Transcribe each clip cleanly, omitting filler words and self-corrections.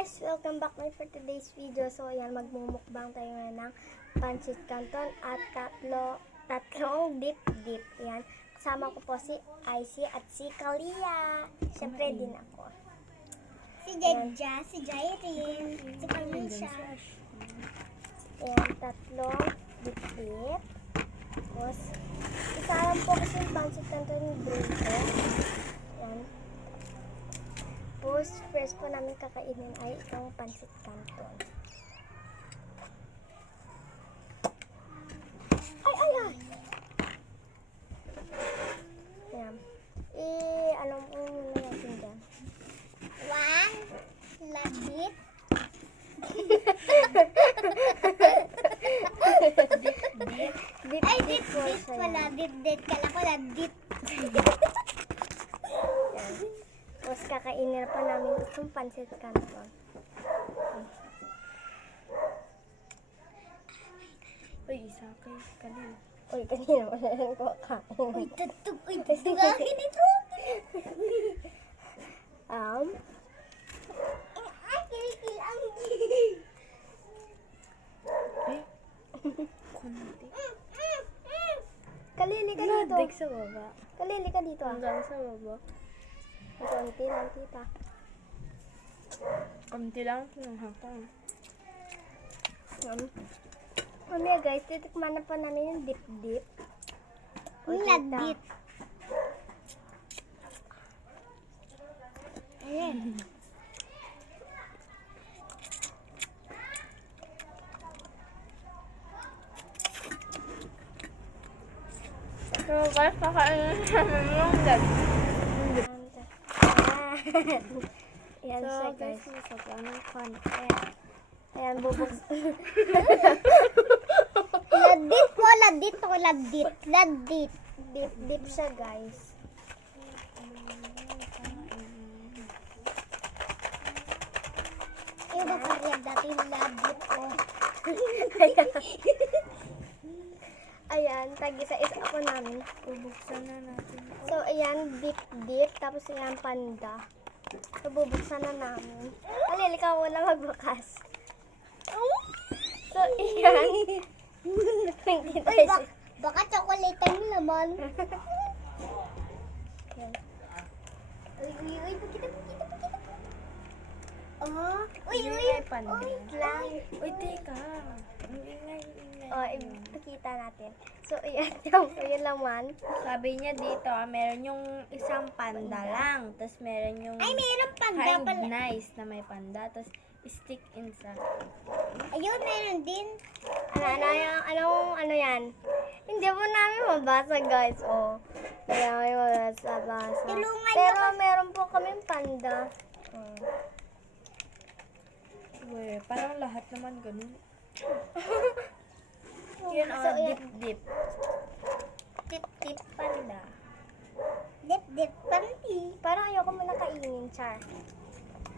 guys! Welcome back for today's video. So, ayan, magmumukbang tayo ngayon ng pancit canton at tatlong dip-dip. Ayan, kasama ko po si Icy at si Kalia. Siyempre din ako. Si Jedja, si Jairin, si Kamisha. Ayan, tatlong dip-dip. Tapos, isa lang po kasi yung pancit canton yung burrito. Ayan. Tapos, first po namin kakainin ay itong pancit canton. Ay! Ayan. Ano mo muna natin dyan? One, labit. Dip. Ay, dip pala. Dip. Kala ko na dip. Ayan. Tapos kakainin pa namin itong pancit canton. Uy, isa kay kanina. Uy, kanina wala lang ko kain. Uy, tutug. Akin ito. Ay, kilikil ang Eh? Kunti. Kalili ka dito. Nadig sa baba. Kalili ka dito ah. Hanggang sa baba. Konti lang tita. Kunti lang. Pinanghapang. Mamaya guys, titikman na pa namin yung dip-dip. Yung labit. Ayan. So guys, kakainin namin yung dad. Ayan So siya guys, guys. masarap ng konti. Ayan, bubuks. Ladit po, ladit po, ladit. Ladit. Dip siya guys. Yung bakarya dati yung ladit po. Ayan, tag-isa-isa po namin. Bubuksan na natin. So, ayan, dip. Tapos ayan, panda. So, bubuksan na namin. Alil, ikaw muna magbukas. So, ayan. Hindi Uy, tayo siya. baka chocolate mo naman. Ayan. Uy, pakita. Oh, uy. Ay, panda. Wait lang. Uy, teka. Ang ingay. O, ipakita natin. So, ayan, yung laman. Sabi niya dito, meron yung isang panda lang. Tapos meron yung Ay, meron panda kind pala. nice na may panda. Tapos stick inside. Ayun, meron din. Ano yan? Hindi po namin mabasa, guys. O, kaya may mabasa. Tulungan Pero niyo meron po kaming panda. Uy, parang lahat naman ganun. Yun, So, ayan. dip. Tip, panda. Dip, panty. Parang ayoko muna kainin, Char.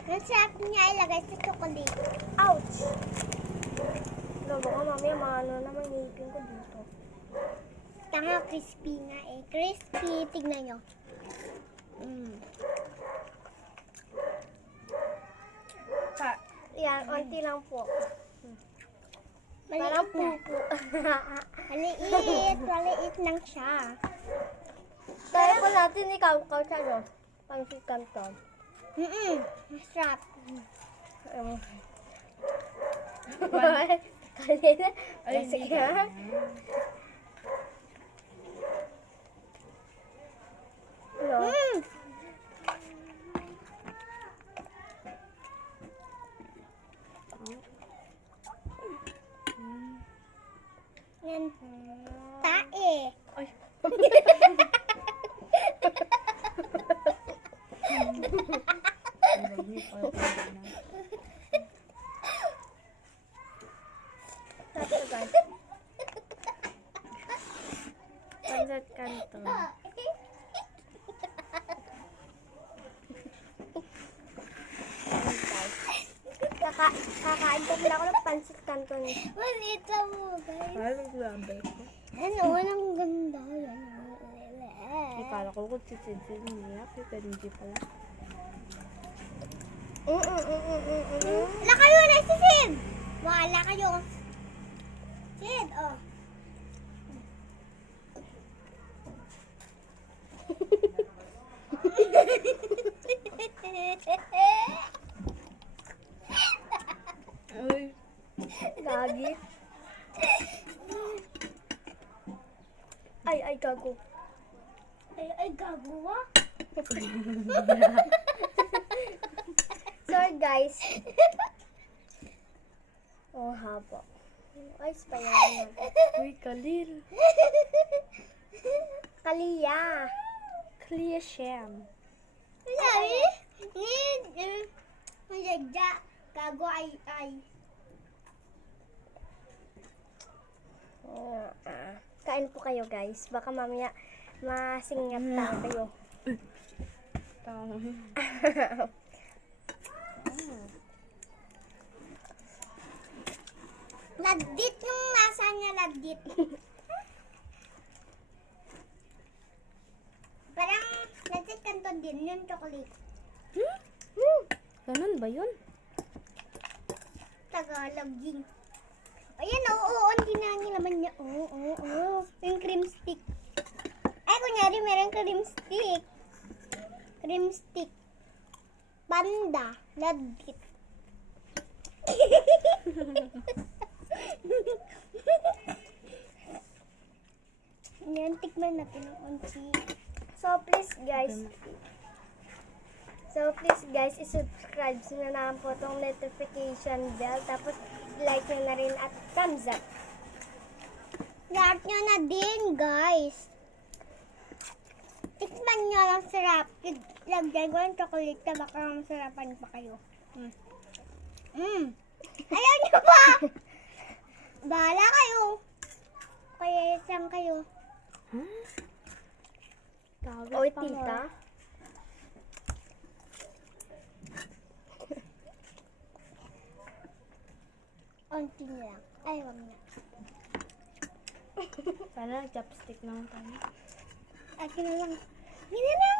Ang sarap niya ilagay sa chocolate. Ouch! No, baka mamaya maano naman ngipin ko dito. Tanga, crispy nga eh. Crispy. Tignan nyo. Yan, onti lang po. Maliit Parang na. pupo. Maliit lang siya. Kaya po natin ikaw siya, no? Pancit canton. Masarap. Kanina. Ay, Sige. hindi ka. No? Yan. Tae. Ay. Sabi ko, guys. Pancit canton. Kakain ko pala ako ng pancit canton. Maliit lang mo, guys. Parang grabe ko. Ano, ang ganda. Akala ko kung sisidsin niya. Kita hindi pala. Wala kayo na si Sid! Wala kayo. Sid, oh. Uy. Gagi. Ay, gago. Ay, gagawa. Sorry, guys. Oh, haba. Ay, spayan. Uy, Kalil. Kaliya. Clear sham. Sabi? Majagja. Gago ay. Kain po kayo, guys. Baka mamaya masingat lang kayo. Tama. Ladit yung nasa niya, ladit. Parang ladit kanton din yung chocolate. Ganun ba yun? Tagalog din. Ayan, oo, hindi na nilaman niya. Oo. Yung cream stick. Ay, kunyari, meron cream stick. Cream stick. Panda. Ladit. Yan, tikman natin ang unti. So, please, guys, i-subscribe nyo na naman po itong notification bell. Tapos, like nyo na rin at thumbs up. Lahat nyo na din, guys. Tikman nyo lang sarap. Lagyan ko ng chocolate na baka masarapan pa kayo. Ayaw nyo pa! Bahala kayo. Kaya isang kayo. Oy, tita. Unti na lang. Ay, wag na. Sana chopstick naman tayo. Akin na lang. Akin na lang.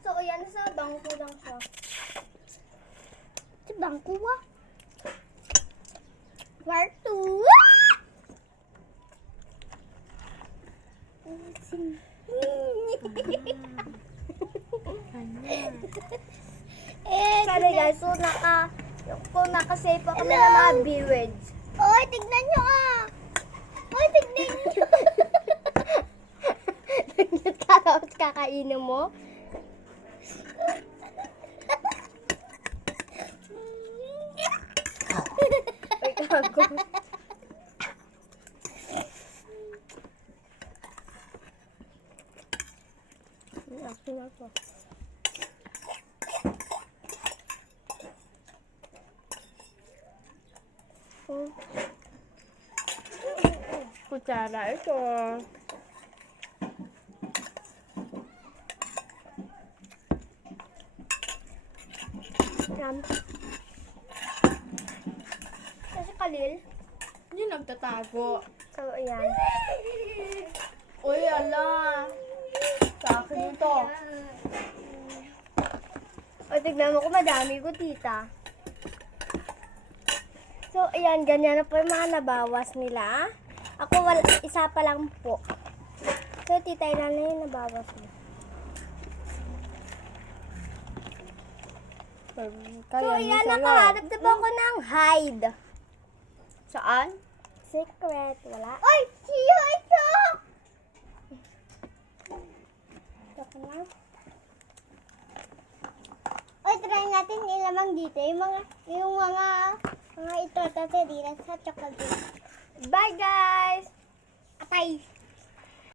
So, yan sa bangko lang siya. Sa bangko ba? Part 2. Sorry, guys. So, naka-save ako na ng mga B-words. Oy, tignan nyo ah. Oy, tignan nyo. Tapos kakainin mo. Ay, gago. Akin na to. Kutsara ito. Yan. Kasi Kalil. Hindi nagtatago. So, ayan. Uy, ala. Sa akin ito. O, tignan mo kung madami ko, tita. So, ayan, ganyan na po yung mga nabawas nila. Ako, isa pa lang po. So, tita, ilan na yung nabawas mo? So, ayan, nakahanap na po ako ng hide. Saan? Secret, wala. Oy, siya ito. Ito ka na. Oy, try natin ilamang dito. Yung mga ito, tatadilan sa chocolate. Bye, guys! Atay.